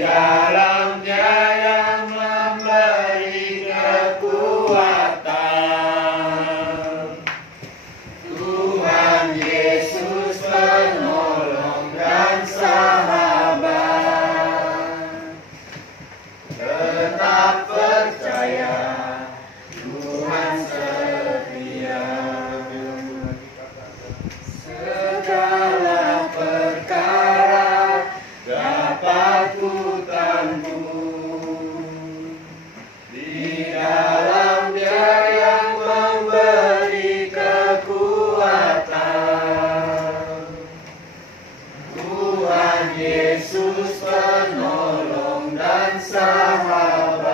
dalamnya yang memberi kekuatan. Tuhan Yesus penolong dan sahabat. Tetap percaya, Tuhan setia. Segala perkara dapat ku tanggung di dalam Dia yang memberi kekuatan. Tuhan Yesus penolong dan sahabat.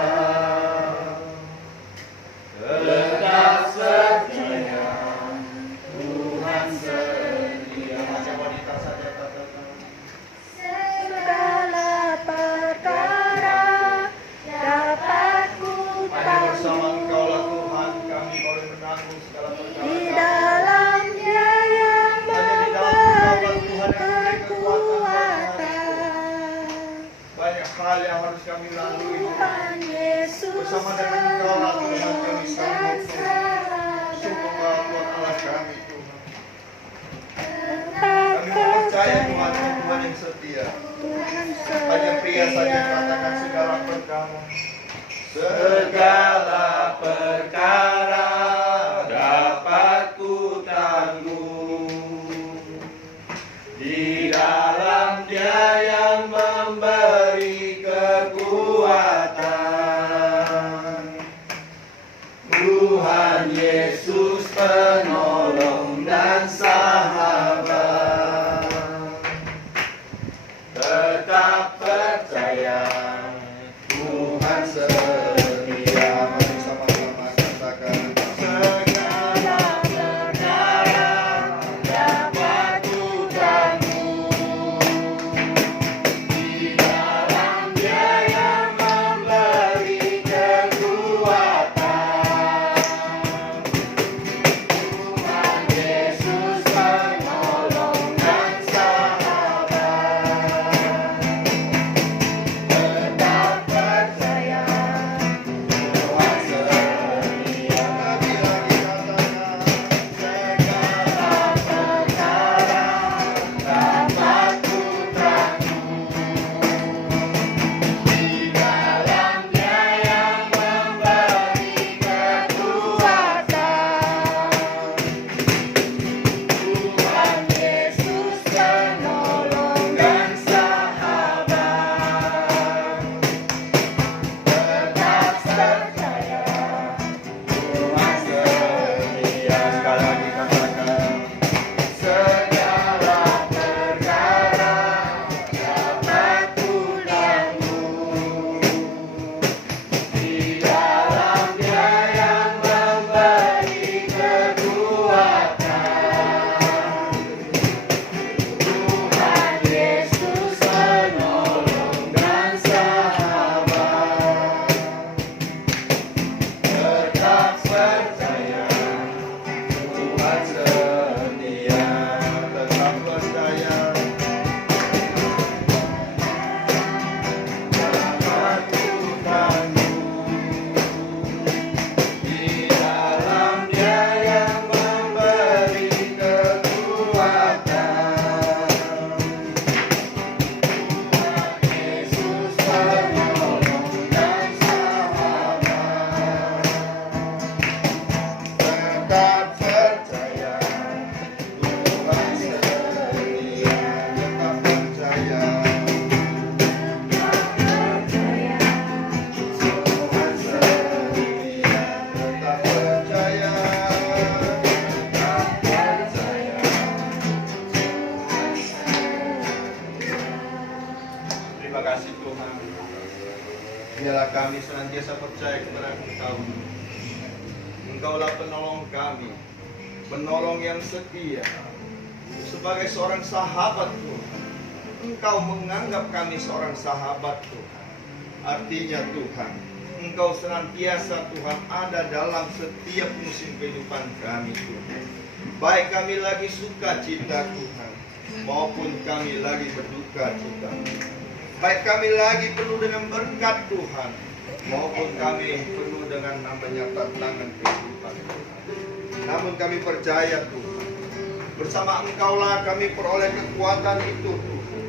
Tetap setia, Tuhan setia. Wanita saja Segala perkara dapat ku bersama tanggung Engkaulah Tuhan, kami boleh menanggung segala perkara. di dalam Dia yang memberi kekuatan. Banyak hal yang harus kami lalui. Tuhan Yesus Bersama dengan Engkaulah Tuhan kami penolong sanggup. dan Sungguhlah sahabat. Tuhan Allah kami Tuhan. Tetap Kami percaya Tuhan, percaya, Tuhan yang setia. Tuhan Hanya pria saja yang katakan segala perkara. Segala perkara dapat ku tanggung di dalam Dia yang memberi kekuatan. Tuhan Yesus penolong dan sahabat. Tetap percaya, Tuhan setia. Mari sama-sama katakan. Segala perkara dapat ku tanggung di dalam Dia yang memberi kekuatan. Tuhan Yesus penolong dan sahabat. Tetap percaya, Tuhan setia. Lagi-lagi katakan. Segala perkara dapat ku tanggung di dalam Dia yang memberi kekuatan. Tuhan Yesus penolong dan sahabat. Tetap percaya, Tuhan setia. Sekali lagi katakan. Segala perkara dapat ku tanggung di dalam Dia yang memberi kekuatan. Tuhan Yesus penolong dan sahabat. Tetap percaya, Tuhan setia. Tetap percaya, dapat ku tanggung di dalam Dia yang memberi kekuatan. Tuhan Yesus penolong dan sahabat. Tetap percaya, Tuhan setia. Tetap percaya, Tuhan setia. Tetap percaya, tetap percaya. Terima kasih Tuhan. Biarlah kami senantiasa percaya kepada Engkau. Engkaulah penolong kami, penolong yang setia. Sebagai seorang sahabat Tuhan, Engkau menganggap kami seorang sahabat Tuhan. Artinya Tuhan, Engkau senantiasa Tuhan ada dalam setiap musim kehidupan kami Tuhan. Baik kami lagi suka cita Tuhan, maupun kami lagi berduka cita. Baik kami lagi penuh dengan berkat Tuhan, maupun kami penuh dengan namanya tantangan kehidupan Tuhan. Namun kami percaya Tuhan, bersama Engkaulah kami peroleh kekuatan itu Tuhan.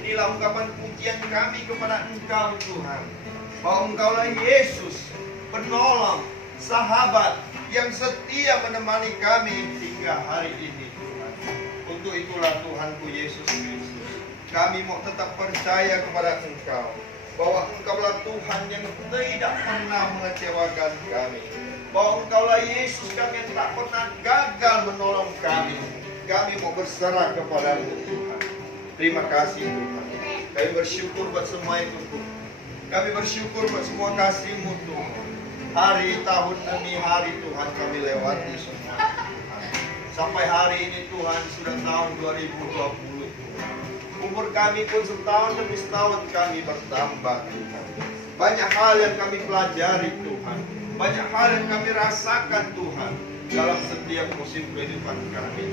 Inilah ungkapan pujian kami kepada Engkau Tuhan, bahwa Engkaulah Yesus, penolong, sahabat yang setia menemani kami hingga hari ini Tuhan. Untuk itulah Tuhanku Yesus Kristus, kami mau tetap percaya kepada Engkau, bahwa Engkaulah Tuhan yang tidak pernah mengecewakan kami, bahwa Engkaulah Yesus kami yang tak pernah gagal menolong kami. Kami mau berserah kepada-Mu Tuhan. Terima kasih Tuhan. Kami bersyukur buat semua itu Tuhan. Kami bersyukur buat semua kasih-Mu Tuhan. Hari tahun demi hari Tuhan kami lewati semua Tuhan. Sampai hari ini Tuhan sudah tahun 2020 Tuhan. Umur kami pun setahun demi setahun kami bertambah Tuhan. Banyak hal yang kami pelajari Tuhan. Banyak hal yang kami rasakan Tuhan dalam setiap musim kehidupan kami.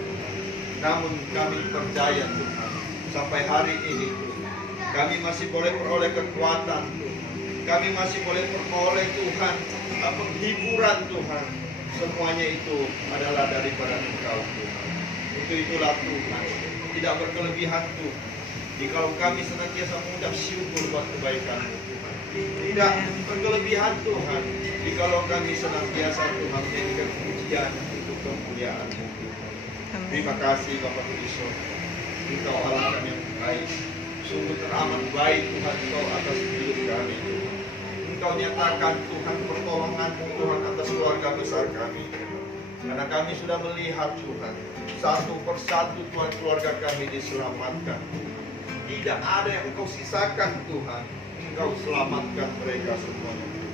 Namun kami percaya Tuhan, sampai hari ini Tuhan, kami masih boleh peroleh kekuatan Tuhan. Kami masih boleh peroleh Tuhan penghiburan Tuhan. Semuanya itu adalah daripada Engkau Tuhan. Untuk itulah Tuhan, tidak berkelebihan Tuhan, jikalau kami senantiasa mengucap syukur buat kebaikan-Mu Tuhan. Tidak berkelebihan Tuhan, jikalau kami senantiasa Tuhan menjadikan pujian untuk kemuliaan-Mu Tuhan. Terima kasih Bapak Yesus, Engkau Allah kami yang baik. Sungguh teramat baik Tuhan Engkau atas hidup kami Tuhan. Engkau nyatakan Tuhan pertolongan-Mu Tuhan atas keluarga besar kami Tuhan. Karena kami sudah melihat Tuhan, satu persatu Tuhan keluarga kami diselamatkan Tuhan. Tidak ada yang Engkau sisakan Tuhan, Engkau selamatkan mereka semuanya Tuhan.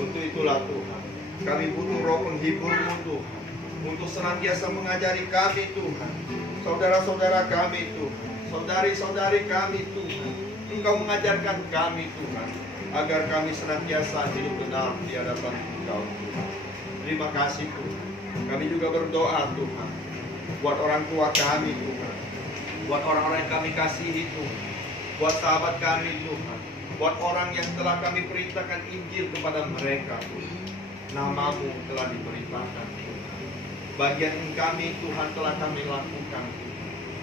Untuk itulah Tuhan, kami butuh roh penghibur-Mu Tuhan, untuk senantiasa mengajari kami Tuhan, saudara-saudara kami Tuhan, saudari-saudari kami Tuhan. Engkau mengajarkan kami Tuhan, agar kami senantiasa hidup benar di hadapan Engkau Tuhan. Terima kasih Tuhan. Kami juga berdoa Tuhan, buat orang tua kami Tuhan, buat orang-orang yang kami kasihi Tuhan, buat sahabat kami Tuhan, buat orang yang telah kami perintahkan Injil kepada mereka Tuhan. Nama-Mu telah diberitakan Tuhan. Bagian kami Tuhan telah kami lakukan Tuhan.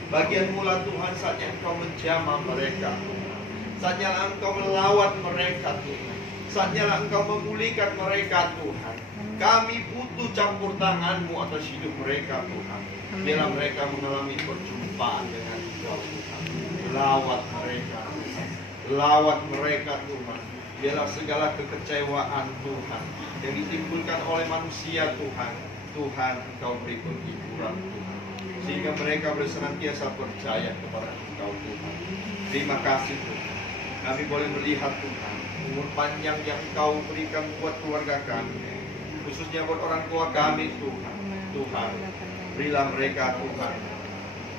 Bagian-Mu lah Tuhan, saatnya Engkau menjamah mereka Tuhan. Saatnya Engkau melawat mereka Tuhan. Saatnya Engkau memulihkan mereka Tuhan. Kami butuh campur tangan-Mu atas hidup mereka Tuhan. Biarlah mereka mengalami perjumpaan dengan Engkau Tuhan. Lawat mereka Tuhan. Lawat mereka Tuhan. Biarlah segala kekecewaan Tuhan yang ditimbulkan oleh manusia Tuhan, Tuhan Engkau beri penghiburan Tuhan, sehingga mereka bersenantiasa percaya kepada Engkau Tuhan. Terima kasih Tuhan. Kami boleh melihat Tuhan umur panjang yang Engkau berikan buat keluarga kami, khususnya buat orang tua kami Tuhan. Tuhan, berilah mereka Tuhan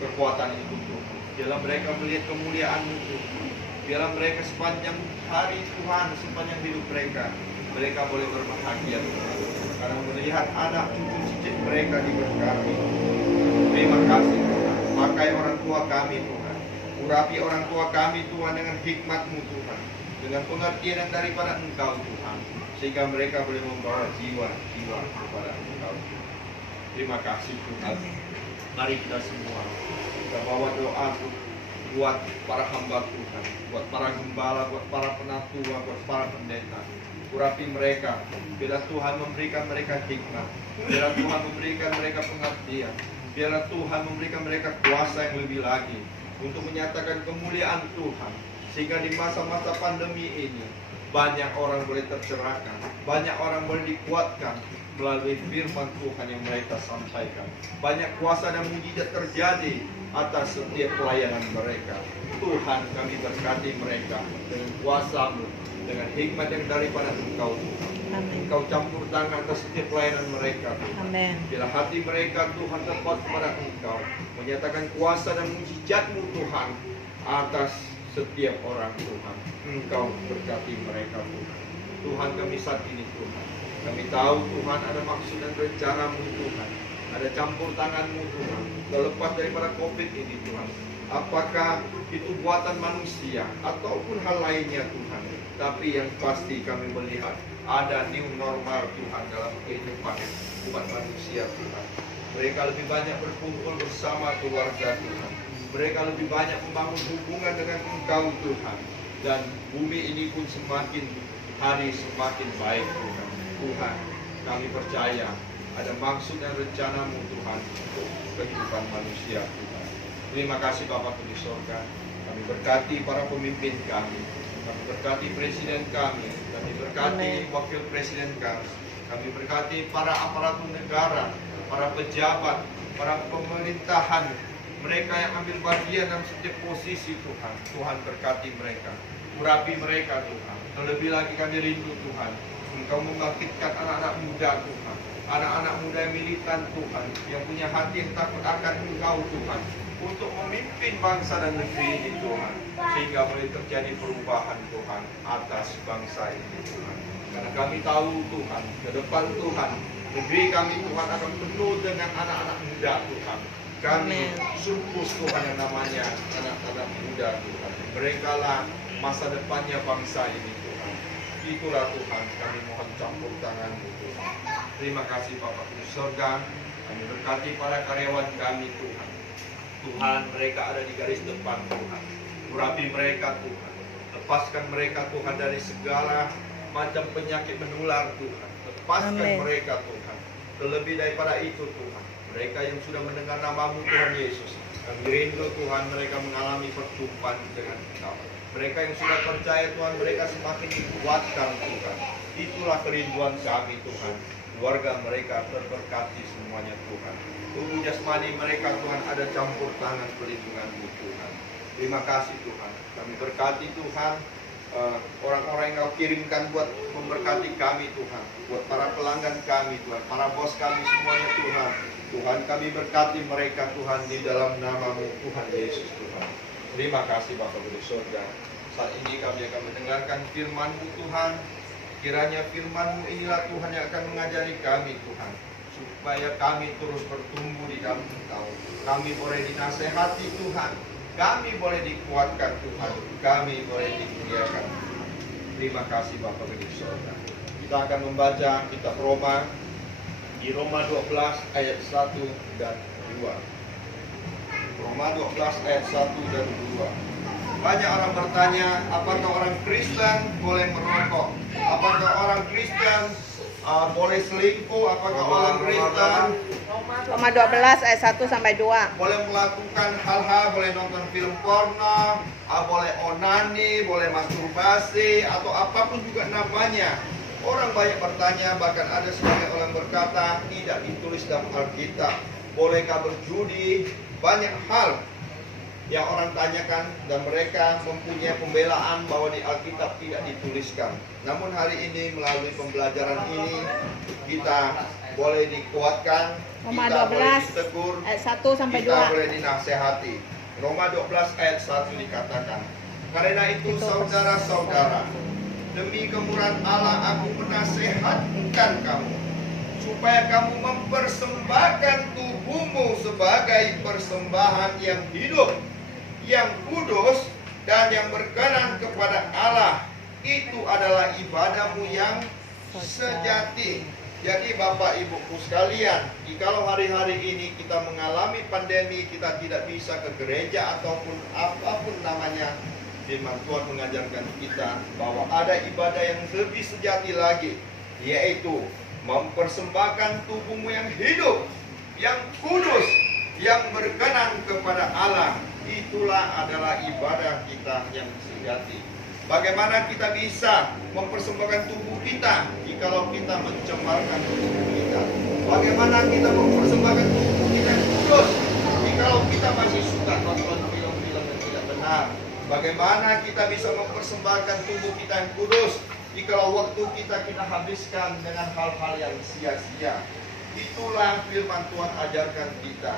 kekuatan itu Tuhan. Biarlah mereka melihat kemuliaan-Mu Tuhan. Biarlah mereka sepanjang hari Tuhan, sepanjang hidup mereka, mereka boleh berbahagia Tuhan, karena melihat anak cucu cicit mereka diberkati. Terima kasih Tuhan. Pakai orang tua kami Tuhan. Urapi orang tua kami Tuhan dengan hikmat-Mu Tuhan, dengan pengertian yang daripada Engkau Tuhan, sehingga mereka boleh membawa jiwa-jiwa kepada Engkau Tuhan. Terima kasih Tuhan. Mari kita semua kita bawa doa buat para hamba Tuhan, buat para gembala, buat para penatua, buat para pendeta. Urapi mereka, biarlah Tuhan memberikan mereka hikmat, biarlah Tuhan memberikan mereka pengertian, biarlah Tuhan memberikan mereka kuasa yang lebih lagi untuk menyatakan kemuliaan Tuhan, sehingga di masa-masa pandemi ini banyak orang boleh tercerahkan, banyak orang boleh dikuatkan melalui firman Tuhan yang mereka sampaikan. Banyak kuasa dan mujizat terjadi atas setiap pelayanan mereka. Tuhan, kami berkati mereka dengan kuasa-Mu, dengan hikmat yang daripada Engkau Tuhan. Engkau campur tangan atas setiap pelayanan mereka Tuhan. Bila hati mereka Tuhan tepat kepada Engkau, menyatakan kuasa dan mujizat-Mu Tuhan atas setiap orang Tuhan. Engkau berkati mereka Tuhan. Tuhan, kami saat ini Tuhan, kami tahu Tuhan ada maksud dan rencana-Mu Tuhan, ada campur tangan-Mu Tuhan. Terlepas daripada COVID ini Tuhan, Apakah itu buatan manusia ataupun hal lainnya Tuhan. Tapi yang pasti kami melihat ada new normal Tuhan dalam kehidupan umat manusia Tuhan. Mereka lebih banyak berkumpul bersama keluarga Tuhan. Mereka lebih banyak membangun hubungan dengan Engkau Tuhan. Dan bumi ini pun semakin hari semakin baik Tuhan. Tuhan, kami percaya ada maksud dan rencana-Mu Tuhan untuk kehidupan manusia Tuhan. Terima kasih Bapa di sorga. Kami berkati para pemimpin kami. Kami berkati presiden kami. Kami berkati wakil presiden kami. Kami berkati para aparatur negara, para pejabat, para pemerintahan, mereka yang ambil bagian dalam setiap posisi Tuhan. Tuhan berkati mereka, urapi mereka Tuhan. Terlebih lagi kami rindu Tuhan, Engkau membangkitkan anak-anak muda Tuhan, anak-anak muda yang militan Tuhan, yang punya hati yang takut akan Engkau Tuhan, untuk memimpin bangsa dan negeri ini Tuhan, sehingga boleh terjadi perubahan Tuhan atas bangsa ini Tuhan. Karena kami tahu Tuhan, ke depan Tuhan, negeri kami Tuhan akan penuh dengan anak-anak muda Tuhan. Kami surplus Tuhan yang namanya anak-anak muda Tuhan. Mereka lah masa depannya bangsa ini Tuhan. Itulah Tuhan, kami mohon campur tangan-Mu Tuhan. Terima kasih Bapa di surga. Kami berkati para karyawan kami Tuhan. Tuhan, mereka ada di garis depan Tuhan. Urapi mereka Tuhan. Lepaskan mereka Tuhan dari segala macam penyakit menular Tuhan. Lepaskan mereka Tuhan. Terlebih daripada itu Tuhan, mereka yang sudah mendengar nama-Mu Tuhan Yesus, kami rindu Tuhan mereka mengalami perjumpaan dengan Engkau. Mereka yang sudah percaya Tuhan, mereka semakin dikuatkan Tuhan. Itulah kerinduan kami Tuhan. Keluarga mereka terberkati semuanya Tuhan. Tubuh jasmani mereka Tuhan ada campur tangan perlindungan-Mu Tuhan. Terima kasih Tuhan. Kami berkati Tuhan orang-orang yang Kau kirimkan buat memberkati kami Tuhan, buat para pelanggan kami Tuhan, para bos kami semuanya Tuhan. Tuhan, kami berkati mereka Tuhan di dalam nama-Mu Tuhan Yesus Tuhan. Terima kasih Bapa di surga. Saat ini kami akan mendengarkan firman-Mu Tuhan. Kiranya firman-Mu inilah Tuhan yang akan mengajari kami Tuhan, supaya kami terus bertumbuh di dalam Engkau. Kami boleh dinasehati Tuhan, kami boleh dikuatkan Tuhan, kami boleh dimuliakan. Terima kasih Bapa di surga. Kita akan membaca kitab Roma, di Roma 12 ayat 1 dan 2. Roma 12 ayat 1 dan 2. Banyak orang bertanya, apakah orang Kristen boleh merokok? Apakah orang Kristen boleh selingkuh? Apakah orang Kristen Roma 12 ayat 1 sampai 2. boleh melakukan hal-hal, boleh nonton film porno, boleh onani, boleh masturbasi, atau apapun juga namanya? Orang banyak bertanya, bahkan ada sebagian orang berkata tidak ditulis dalam Alkitab. Bolehkah berjudi? Banyak hal yang orang tanyakan, dan mereka mempunyai pembelaan bahwa di Alkitab tidak dituliskan. Namun hari ini melalui pembelajaran ini kita boleh dikuatkan, Roma kita boleh 12 ditegur, ayat 1 sampai 2. kita boleh dinasehati. Roma 12 ayat 1 dikatakan, karena itu saudara-saudara, demi kemurahan Allah aku menasehatkan kamu, supaya kamu mempersembahkan tubuhmu sebagai persembahan yang hidup, yang kudus, dan yang berkenan kepada Allah. Itu adalah ibadahmu yang sejati. Jadi Bapak Ibuku sekalian, jikalau hari-hari ini kita mengalami pandemi, kita tidak bisa ke gereja ataupun apapun namanya, firman Tuhan mengajarkan kita bahwa ada ibadah yang lebih sejati lagi, yaitu mempersembahkan tubuhmu yang hidup, yang kudus, yang berkenan kepada Allah. Itulah adalah ibadah kita yang sejati. Bagaimana kita bisa mempersembahkan tubuh kita jikalau kita mencemarkan tubuh kita? Bagaimana kita mempersembahkan tubuh kita yang kudus jikalau kita masih suka nonton film-film yang tidak benar? Bagaimana kita bisa mempersembahkan tubuh kita yang kudus jikalau waktu kita habiskan dengan hal-hal yang sia-sia? Itulah firman Tuhan ajarkan kita.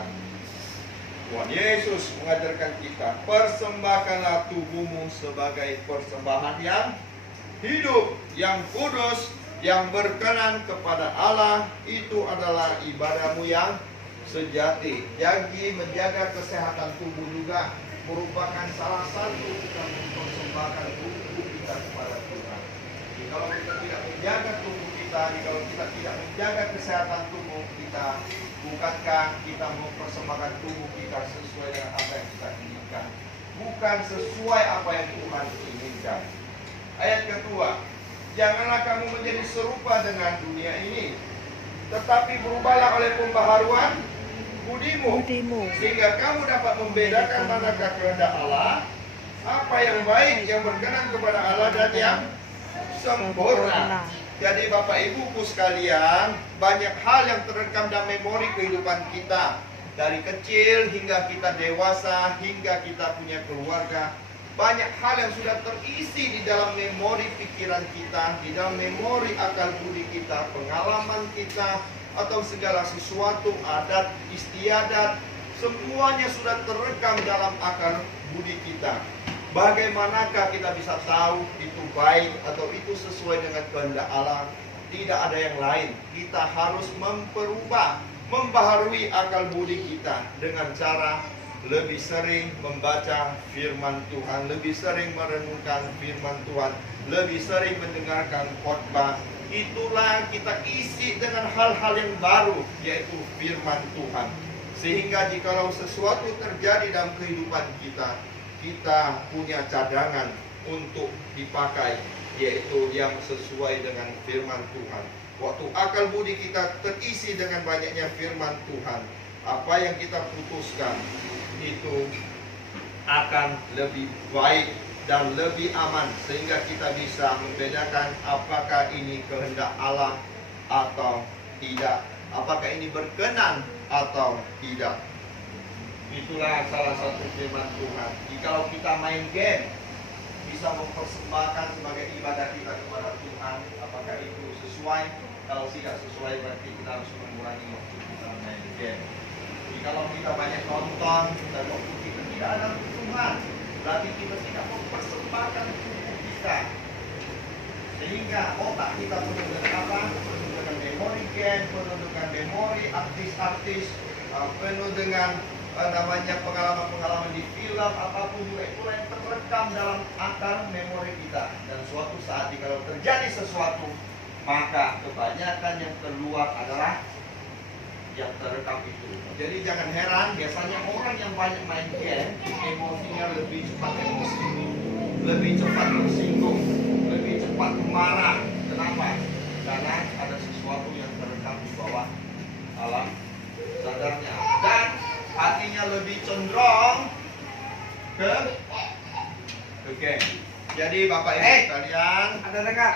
Tuhan Yesus mengajarkan kita, persembahkanlah tubuhmu sebagai persembahan yang hidup, yang kudus, yang berkenan kepada Allah. Itu adalah ibadahmu yang sejati. Jadi menjaga kesehatan tubuh juga merupakan salah satu kita mempersembahkan tubuh kita kepada Tuhan. Jadi kalau kita tidak menjaga tubuh kita, kalau kita tidak menjaga kesehatan tubuh kita, bukankah kita mempersembahkan tubuh kita sesuai dengan apa yang kita inginkan? Bukan sesuai apa yang Tuhan inginkan. Ayat kedua, janganlah kamu menjadi serupa dengan dunia ini, tetapi berubahlah oleh pembaharuan budimu, sehingga kamu dapat membedakan manakah kehendak Allah, apa yang baik, yang berkenan kepada Allah, dan yang sempurna. Jadi Bapak Ibuku sekalian, banyak hal yang terekam dalam memori kehidupan kita. Dari kecil hingga kita dewasa, hingga kita punya keluarga. Banyak hal yang sudah terisi di dalam memori pikiran kita, di dalam memori akal budi kita, pengalaman kita, atau segala sesuatu, adat istiadat, semuanya sudah terekam dalam akal budi kita. Bagaimanakah kita bisa tahu itu baik atau itu sesuai dengan kehendak Allah? Tidak ada yang lain. Kita harus membaharui akal budi kita dengan cara lebih sering membaca firman Tuhan, lebih sering merenungkan firman Tuhan, lebih sering mendengarkan khotbah. Itulah kita isi dengan hal-hal yang baru, yaitu firman Tuhan. Sehingga jikalau sesuatu terjadi dalam kehidupan kita, kita punya cadangan untuk dipakai, yaitu yang sesuai dengan firman Tuhan. Waktu akal budi kita terisi dengan banyaknya firman Tuhan, apa yang kita putuskan itu akan lebih baik dan lebih aman, sehingga kita bisa membedakan apakah ini kehendak Allah atau tidak, apakah ini berkenan atau tidak. Itulah salah satu firman Tuhan. Jikalau kita main game, bisa mempersembahkan sebagai ibadah kita kepada Tuhan, apakah itu sesuai? Kalau tidak sesuai, berarti kita harus mengurangi waktu kita main game. Jikalau kita banyak nonton dan waktu kita tidak ada Tuhan, berarti kita tidak mempersembahkan tubuh kita, sehingga otak kita penuh dengan apa? Penuh dengan memori game, penuh dengan memori artis-artis, penuh dengan namanya pengalaman-pengalaman di film, apapun juga itu yang terekam dalam akal memori kita. Dan suatu saat kalau terjadi sesuatu, maka kebanyakan yang keluar adalah yang terekam itu. Jadi jangan heran, biasanya orang yang banyak main game, emosinya lebih cepat emosi, lebih cepat tersinggung, lebih cepat marah. Kenapa? Karena ada sesuatu yang terekam di bawah alam sadarnya, dan hatinya lebih cenderung ke game. Jadi Bapak Ibu sekalian, Ada dekat.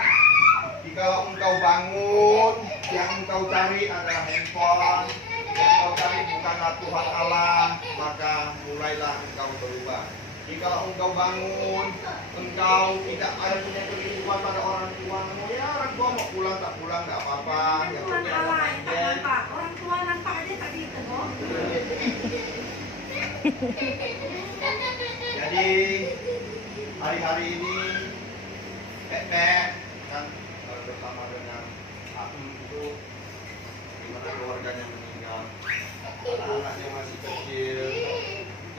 jikalau engkau bangun, yang engkau cari adalah handphone, yang engkau cari bukanlah Tuhan Allah, maka mulailah engkau berubah. Jikalau engkau bangun, engkau tidak ada punya kehidupan pada orang tuamu, ya orang tua mau pulang tak pulang tak apa-apa, yang Tuhan penting ada Allah main yang tak game. nampak. Orang tua nampak aja tak gitu, no? Jadi hari-hari ini Pepe kan bersama dengan Aum itu dimana keluarganya meninggal, anak-anaknya masih kecil,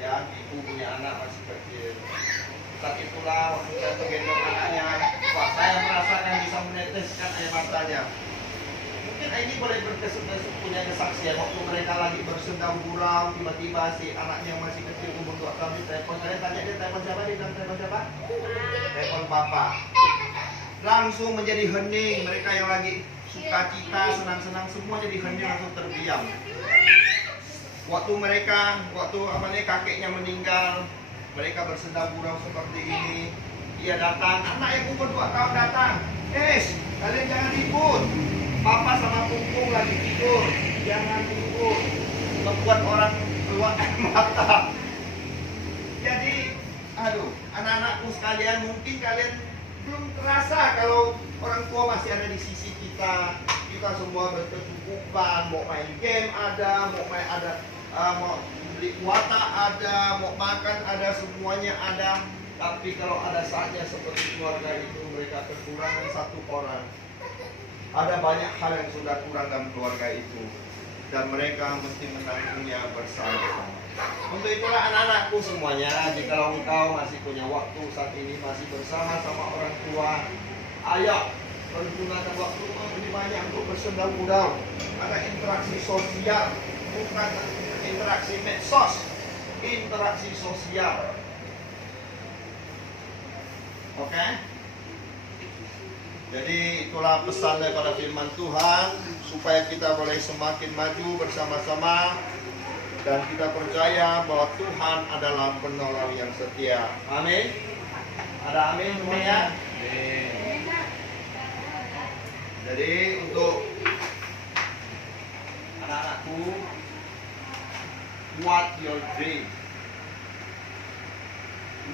ya ibu punya anak masih kecil. Saat itulah waktu saya menggendong anaknya, wah saya merasakan bisa meneteskan air matanya. Mungkin ini boleh berkesempatan punya kesaksian waktu mereka lagi bersendam gurau, tiba-tiba si anaknya yang masih kecil umur 2 tahun ditelepon. Saya tanya dia telepon siapa, dia bilang telepon siapa? Telepon papa. Langsung menjadi hening, mereka yang lagi sukacita, senang-senang semua jadi hening, langsung terdiam. Waktu kakeknya meninggal, mereka bersendam gurau seperti ini. Dia datang, anak yang umur 2 tahun datang. Kalian jangan ribut. Papa sama Pungpung lagi tidur, jangan ribut. Membuat orang keluar air mata. Jadi, anak-anakku sekalian, mungkin kalian belum terasa kalau orang tua masih ada di sisi kita. Kita semua berkecukupan, mau main game ada, mau beli kuota ada, mau makan ada, semuanya ada. Tapi kalau ada saatnya seperti keluarga itu, mereka kekurangan satu orang. Ada banyak hal yang sudah kurang dalam keluarga itu, dan mereka mesti menanggungnya bersama-sama. Untuk itulah anak-anakku semuanya, jika engkau masih punya waktu saat ini masih bersama sama orang tua, ayo pergunakan waktu lebih banyak untuk bersendau-gurau. Ada interaksi sosial, bukan interaksi medsos, interaksi sosial. Oke? Jadi itulah pesan daripada firman Tuhan, supaya kita boleh semakin maju bersama-sama dan kita percaya bahwa Tuhan adalah penolong yang setia. Amin. Ada amin semuanya? Amin. Jadi untuk anak-anakku, what your dream,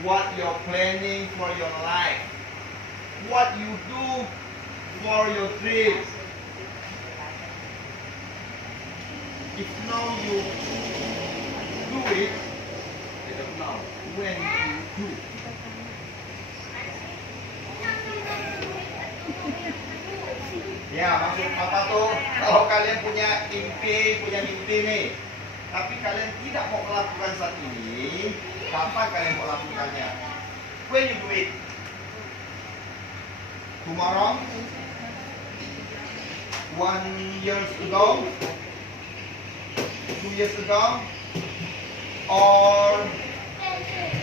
what you're planning for your life, what you do for your dreams. If now you do it, I don't know when you do. Ya, maksud Papa tuh, kalau kalian punya mimpi nih, tapi kalian tidak mau melakukan saat ini, kapan kalian mau lakukannya? When you do it? Tomorrow? 1 year ago? 2 years ago? Or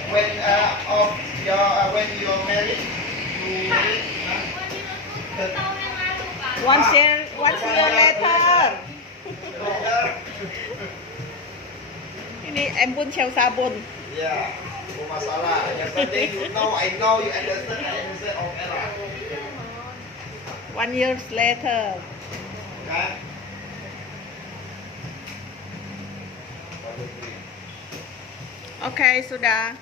when you're married? You married? Huh? One year later. Ini embun siau sabun. Ya, bukan masalah. Yang penting you know, I know, you understand, I understand. Okay lah. 1 year later. Kan? Oke, sudah.